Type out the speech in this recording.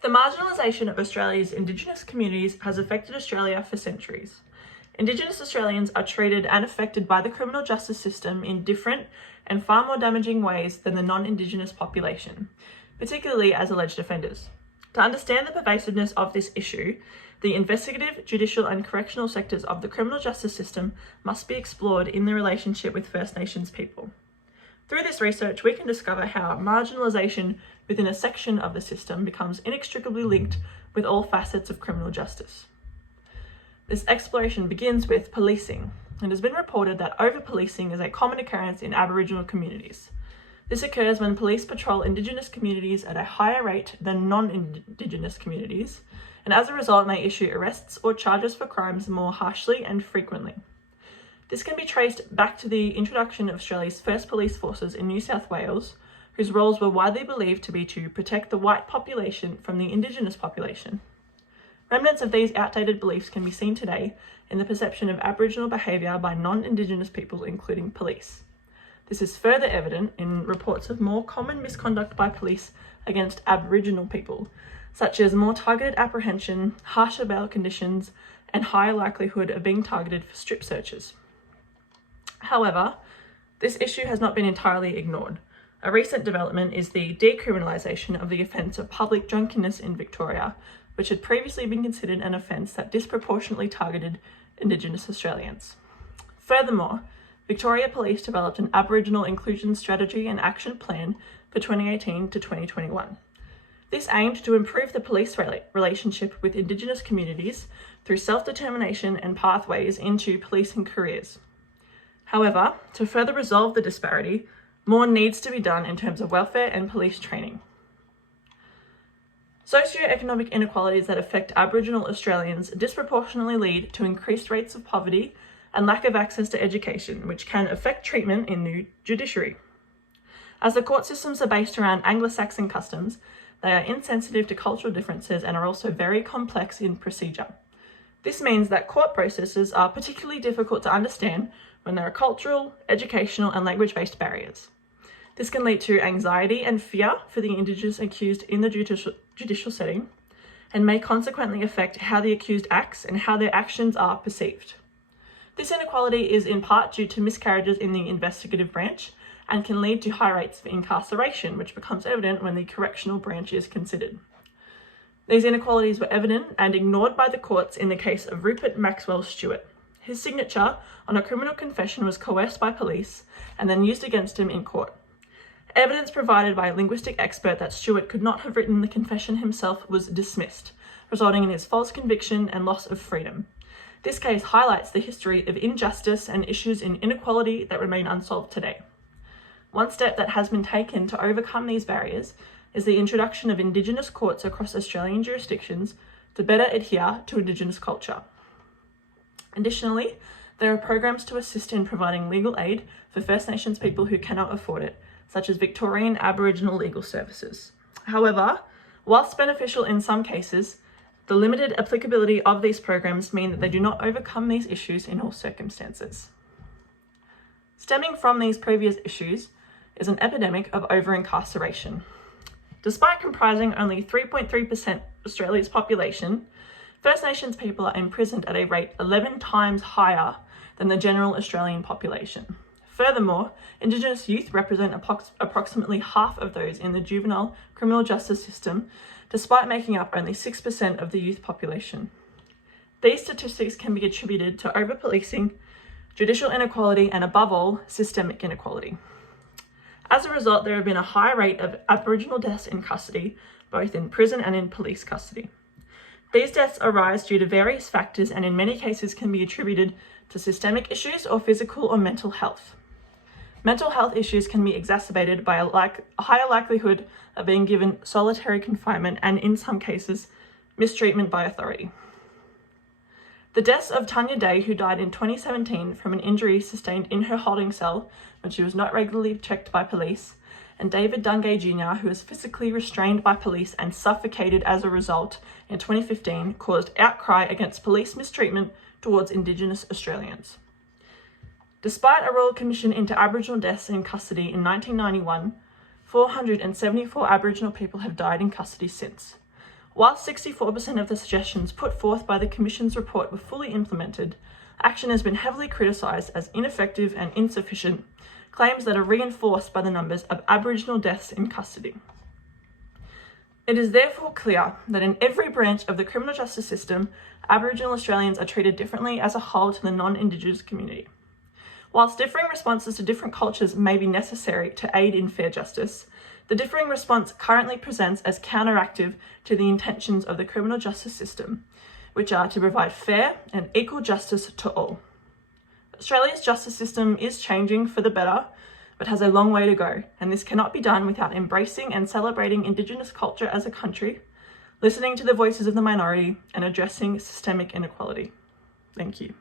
The marginalisation of Australia's Indigenous communities has affected Australia for centuries. Indigenous Australians are treated and affected by the criminal justice system in different and far more damaging ways than the non-Indigenous population, particularly as alleged offenders. To understand the pervasiveness of this issue, the investigative, judicial and correctional sectors of the criminal justice system must be explored in their relationship with First Nations people. Through this research, we can discover how marginalisation within a section of the system becomes inextricably linked with all facets of criminal justice. This exploration begins with policing. It has been reported that over-policing is a common occurrence in Aboriginal communities. This occurs when police patrol Indigenous communities at a higher rate than non-Indigenous communities, and as a result may issue arrests or charges for crimes more harshly and frequently. This can be traced back to the introduction of Australia's first police forces in New South Wales, whose roles were widely believed to be to protect the white population from the Indigenous population. Remnants of these outdated beliefs can be seen today in the perception of Aboriginal behaviour by non-Indigenous people, including police. This is further evident in reports of more common misconduct by police against Aboriginal people, such as more targeted apprehension, harsher bail conditions, and higher likelihood of being targeted for strip searches. However, this issue has not been entirely ignored. A recent development is the decriminalisation of the offence of public drunkenness in Victoria, which had previously been considered an offence that disproportionately targeted Indigenous Australians. Furthermore, Victoria Police developed an Aboriginal inclusion strategy and action plan for 2018 to 2021. This aimed to improve the police relationship with Indigenous communities through self-determination and pathways into policing careers. However, to further resolve the disparity, more needs to be done in terms of welfare and police training. Socioeconomic inequalities that affect Aboriginal Australians disproportionately lead to increased rates of poverty and lack of access to education, which can affect treatment in the judiciary. As the court systems are based around Anglo-Saxon customs, they are insensitive to cultural differences and are also very complex in procedure. This means that court processes are particularly difficult to understand when there are cultural, educational and language-based barriers. This can lead to anxiety and fear for the Indigenous accused in the judicial setting and may consequently affect how the accused acts and how their actions are perceived. This inequality is in part due to miscarriages in the investigative branch and can lead to high rates of incarceration, which becomes evident when the correctional branch is considered. These inequalities were evident and ignored by the courts in the case of Rupert Maxwell Stewart. His signature on a criminal confession was coerced by police and then used against him in court. Evidence provided by a linguistic expert that Stewart could not have written the confession himself was dismissed, resulting in his false conviction and loss of freedom. This case highlights the history of injustice and issues in inequality that remain unsolved today. One step that has been taken to overcome these barriers is the introduction of Indigenous courts across Australian jurisdictions to better adhere to Indigenous culture. Additionally, there are programs to assist in providing legal aid for First Nations people who cannot afford it, such as Victorian Aboriginal legal services. However, whilst beneficial in some cases, the limited applicability of these programs mean that they do not overcome these issues in all circumstances. Stemming from these previous issues is an epidemic of over-incarceration. Despite comprising only 3.3% of Australia's population, First Nations people are imprisoned at a rate 11 times higher than the general Australian population. Furthermore, Indigenous youth represent approximately half of those in the juvenile criminal justice system, despite making up only 6% of the youth population. These statistics can be attributed to over-policing, judicial inequality, and above all, systemic inequality. As a result, there have been a high rate of Aboriginal deaths in custody, both in prison and in police custody. These deaths arise due to various factors and in many cases can be attributed to systemic issues or physical or mental health. Mental health issues can be exacerbated by a higher likelihood of being given solitary confinement and, in some cases, mistreatment by authority. The deaths of Tanya Day, who died in 2017 from an injury sustained in her holding cell when she was not regularly checked by police, and David Dungay Jr., who was physically restrained by police and suffocated as a result in 2015, caused outcry against police mistreatment towards Indigenous Australians. Despite a Royal Commission into Aboriginal deaths in custody in 1991, 474 Aboriginal people have died in custody since. Whilst 64% of the suggestions put forth by the Commission's report were fully implemented, action has been heavily criticised as ineffective and insufficient, claims that are reinforced by the numbers of Aboriginal deaths in custody. It is therefore clear that in every branch of the criminal justice system, Aboriginal Australians are treated differently as a whole to the non-Indigenous community. Whilst differing responses to different cultures may be necessary to aid in fair justice, the differing response currently presents as counteractive to the intentions of the criminal justice system, which are to provide fair and equal justice to all. Australia's justice system is changing for the better, but has a long way to go, and this cannot be done without embracing and celebrating Indigenous culture as a country, listening to the voices of the minority, and addressing systemic inequality. Thank you.